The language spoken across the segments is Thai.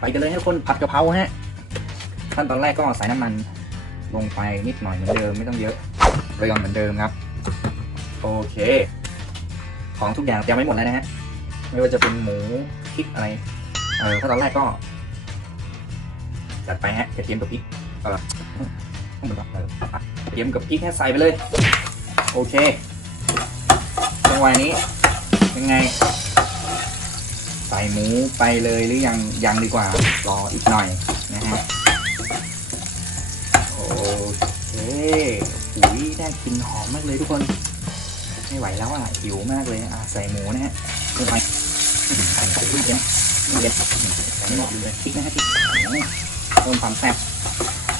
ไปกันเลยให้ทุกคนผัดกะเพราฮะขั้นตอนแรกก็ใส่น้ำมันลงไปนิดหน่อยเหมือนเดิมไม่ต้องเยอะเรียงเหมือนเดิมครับ โอเค ของทุกอย่างเตรียมไว้หมดแล้วนะฮะไม่ว่าจะเป็นหมูพริกอะไรเออขั้นตอนแรกก็จัดไปฮะกระเทียมกับพริกเออต้องเป็นแบบเออกระเทียมกับพริกให้ใส่ไปเลย โอเคจังหวะนี้ยังไง ส่หมูไปเลยหรือยังยังดีกว่ารออีกหน่อยนะฮะโอเคหุยได้กลิ่นหอมมากเลยทุกคน ไม่ไหวแล้วอะหิวมากเลยอะใส่หมูนะฮะลงไปใส่พริกเยอะนี่เลยใส่ไม่หมดเลยพริกนะฮะพริกเพิ่มความแซ่บ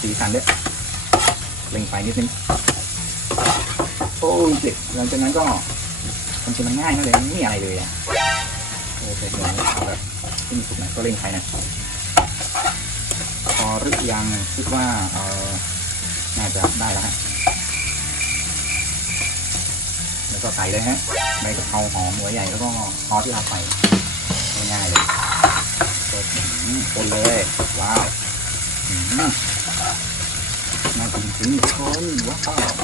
สีสันด้วยเล็งไฟนิดนึงโอ้ยเด็ดหลังจากนั้นก็มันจะมันง่ายมากเลยไม่มีอะไรเลยอะ โอเคเดี๋ยวเอาแบบที่มีสุกหน่อยก็เร่งไฟนะพอรือยังคิดว่าเออน่าจะได้แล้วฮะแล้วก็ใส่เลยฮะใบกะเพราหอมหัวใหญ่แล้วก็ซอสที่เราใส่ง่ายๆเลยกดอืมคนเลย ว้าวอืมน่ากินจริงๆคนว้าว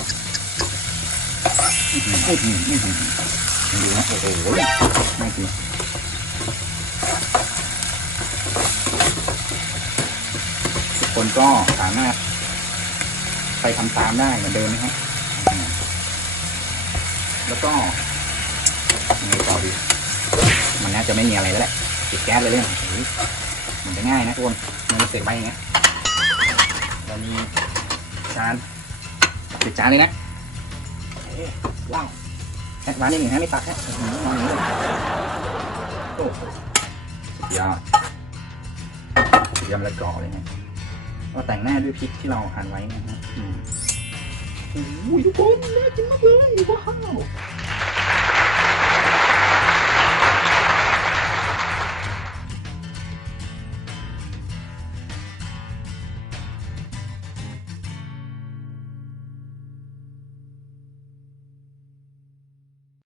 อื้อหืออื้อหืออื้อหือดูนะโอ้โหน่ากิน ทุก คนก็สามารถไปทำตามได้เหมือนเดิมนะฮะแล้วก็ยังไงต่อดีมันน่าจะไม่มีอะไรแล้วแหละปิดแก๊สเลยเลยโอ้โหมันจะง่ายนะทุกคนมันจะเสร็จไปอย่างเงี้ยเรามีจานปิดจานเลยนะเอ๊ะว้าวแอดวานนิดหนึ่งฮะไม่ตักฮะอื้อหือวางอย่างนี้โอ้ยยอดเยี่ยมและกรอเลยนะ เราแต่งหน้าด้วยพริกที่เราหั่นไว้นะฮะอืมโอ้ยทุกคนน่ากินมากเลยว้าว